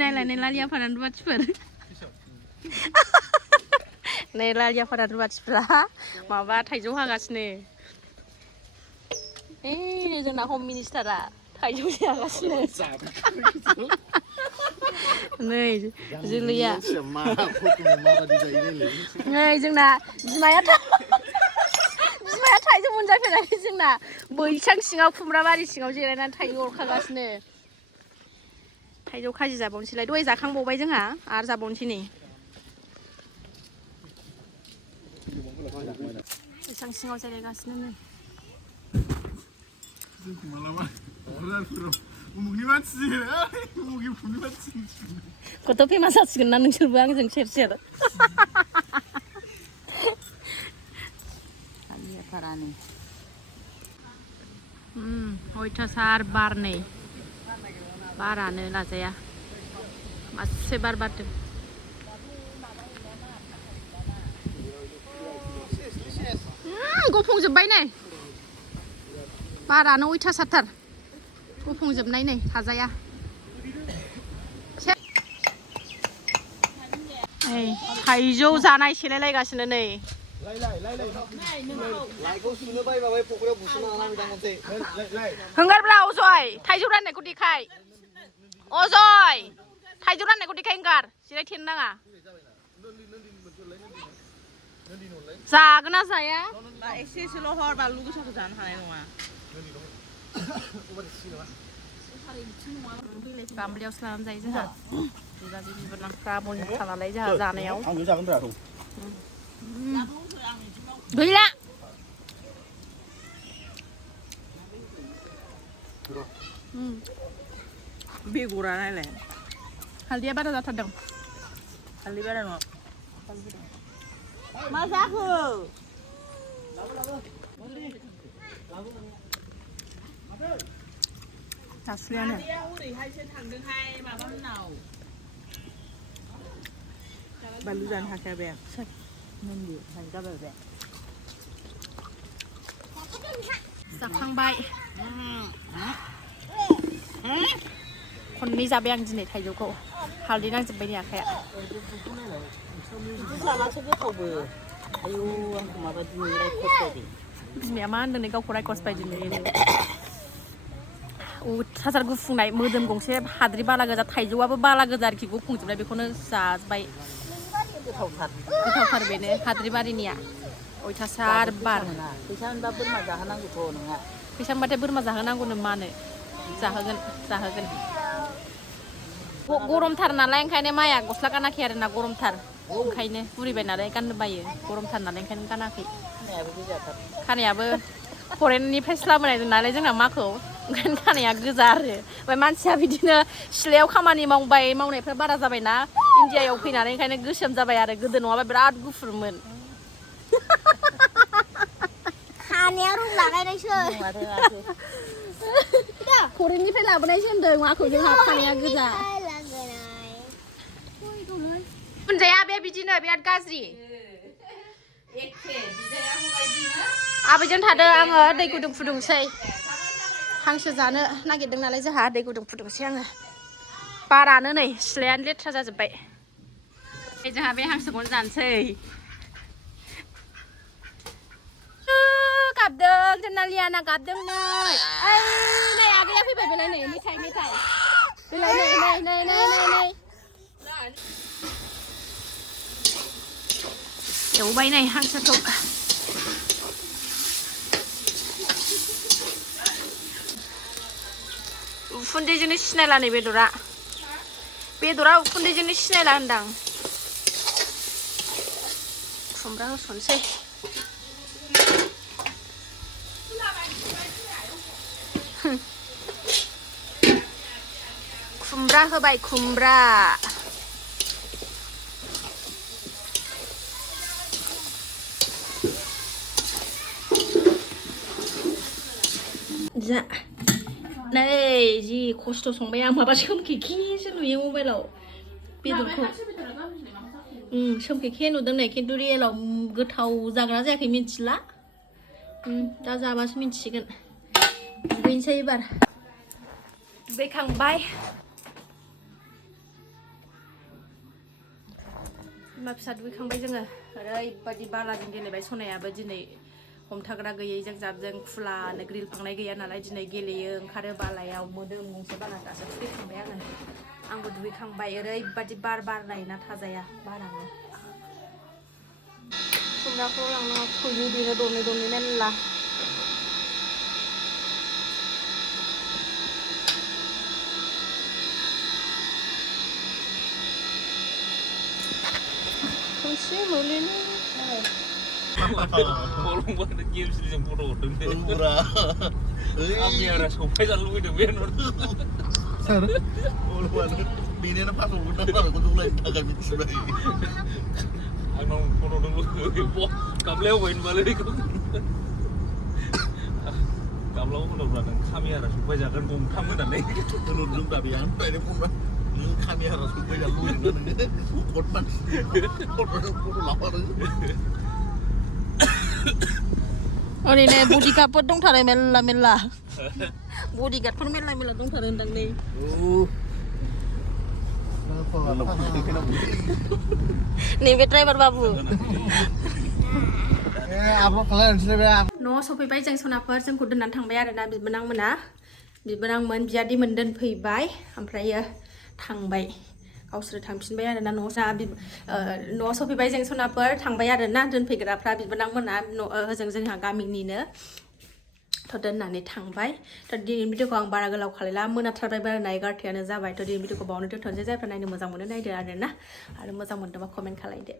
नायलाय लालियाफोरा रुवाथिफोर नै लालियाफोरा रुवाथिफ्रा माबा थाइजौ हागासिनो नै जोंना हम मिनिस्टारा थाइजौ जागासिनो नै जोलैया नै जोंना बिमाया थाइजौ मोनजाफेराखै जोंना बैसां सिङाव खुमब्रा बारि सिङाव जिरायनानै थाइजौ अरखागासिनो थाइजौ खाजि जाबावनोसैलाय दहाय जाखांबावबाय जोंहा आरो जाबावनोसै नै बैसां सिङाव जिरायगासिनो नै गथ' फेमास जासिगोन ना नोंसोरबो आंजों सेर सेर अयथासार बार नै बारानो लाजाया मासे बार बारदों गफंजोब्बाय नै बारानो अयथासारथार गफंजोबनाय नै थाजाया थाइजौ जानाय सेलायलायगासिनो नै हंगारब्ला अजय थाइजौ राननायखौ देखाय अजय थाइजौ राननायखौ देखाय हंगार जिरायथेनो नाङा जागोन ना जाया एसे एसेल' हर बानलु गोसाखौ जानो हानाय नङा गामब्लियावसो लानानै जायो जोंहा बिबाजै बिबोनांफ्रा बयबो थानानै जोंहा जानायाव गैला बेगरा नायलाय हालदैया बारा जाथारदों हालदै बारा नङा मा जाखो दासुलियानो ओरैहायसो थांदोंहाय माबा मोननाव बानलु जानो हाखाया बे जाबाय बे जाखांबाय खननै जाबाय आं दिनै थाइजौखौ हालदै नांजोब्बाय नि आखाया जाबासो गोथावबो आयौ आंखौ माबादि रायखसबायदि बिमाया मा होनदों गावखौ रायखस बायदि नुयो अयथासार गुफुंनाय मोदोम गंसे हाद्रि बाला गोजा थाइजौआबो बाला गोजा आरोखि गुफुंजोबनाय बेखौनो जाजोब्बाय गोथावथार बेनो हाद्रि बारिनिया अयथासार बार फैसा मोनबा बोरमा जाहोनांगौथ' नोंहा फैसा मोनबाथाय बोरमा जाहोनांगौनो मानो जाहोगोन गरमथार नालाय ओंखायनो माया गस्ला गानाखै आरोना गरमथार ओंखायनो बुरिबाय नालाय गाननो बायो गरमथार नालाय ओंखायनो गानाखै खानायाबो फरेननिफ्रायसो लाबोनाय नालाय जोंना माखौ ओंखायनो खानाया गोजा आरो ओमफ्राय मानसिया बिदिनो सिलायाव खामानि मावनायफ्रा बारा जाबायना इण्डियायाव फैनानै ओंखायनो गोसोम जाबाय आरो गोदो नङाबा बिराद गुफुरमोन खानाया रं लागायनायसो फरेननिफ्राय लाबोनायसो होनदों माखौ जोंहा खानाया गोजा मोनजाया बे बिदिनो बिराद गाज्रि आबैजों थादो आङो दै गुदुं फुदुंसै हांसो जानो नागिरदों नालाय जोंहा दै गुदुं फुदुंसै आङो बारानो नै सिलायानो लेथ्रा जाजोब्बाय जोंहा बे हांसोखौनो जानोसै गाबदों जोंना लियाना गाबदों नै नै आगैया फैबाय बेलाय नै मेथाइ बेलाय नै एवबाय नै हांसोखौ उखुन्दैजोंनो सिनायला नै बेदरा उखुन्दैजोंनो सिनायला होनदां खुमब्रा होसनसै खुमब्रा होबाय खुमब्रा जा नै जि खस्थ' संबाय आं माबा सोमखेखेसो नुयो मबाइलाव बेदरखौ सोमखेखे नुदों नै खिन्थु रियेलाव गोथाव जागोना जायाखै मिन्थिला दा जाबासो मिन्थिसिगोन दुगैनोसै एबार दुगैखांबाय बिमा फिसा दुगैखांबाय जोङो ओरैबायदि बालाजों गेलेबाय सनायाबो दिनै हमथाग्रा गैयैजों जाबजों खुलानो ग्रिल फांनाय गैया नालाय दिनै गेलेयो ओंखारो बालायाव मोदोम गंसे बाला दासो थुखैखांबाय आंबो दुगैखांबाय ओरैबायदि बार बारनायना थाजाया बारानो खुमब्राखौ लांनाङा खुयो बेनो दरनै दरनै मेरला खोमसि मोलेले Orang game sih yang foto dong. Kami ada sampai jalan itu benar. Orang bini nak pasang foto apa? Kau tu lain tak kami sebagai. Aku foto dulu. Kamu lewain balik itu. Kamu lawan foto berapa? Kami ada sampai jalan bom kamu dan ni. Telur belum tapi yang ini pun kami harus sampai jalan itu. Foto man. Foto lapar. Oh ini nih bodyguard dong taruh mela bodyguard pun mela dong taruh tentang nih nih driver babu apa kalian sih no सफैबाय जों सनाफोर जोंखौ दोननानै थांबाय आरोना बिबोनांमोन बियादैमोन दोनफैबाय ओमफ्रायो थांबाय गावसोर थांफिनबाय आरोना न'आव सफैबाय जों सनाफोर थांबाय आरोना दोनफैग्राफ्रा बिबोनांमोना ओजों जोंहा गामिनिनो थ' दोननानै थांबाय थ' दिनैनि भिडिअखौ आं बारा गोलाव खालायला मोनाथारबाय आरोना 11:00 जाबाय थ' दिनैनि भिडिअखौ बावनो दोनथ'नोसै जायफ्रा नायनो मोजां मोनो नायदो आरोना आरो मोजां मोनदोंबा कमेन्ट खालायदो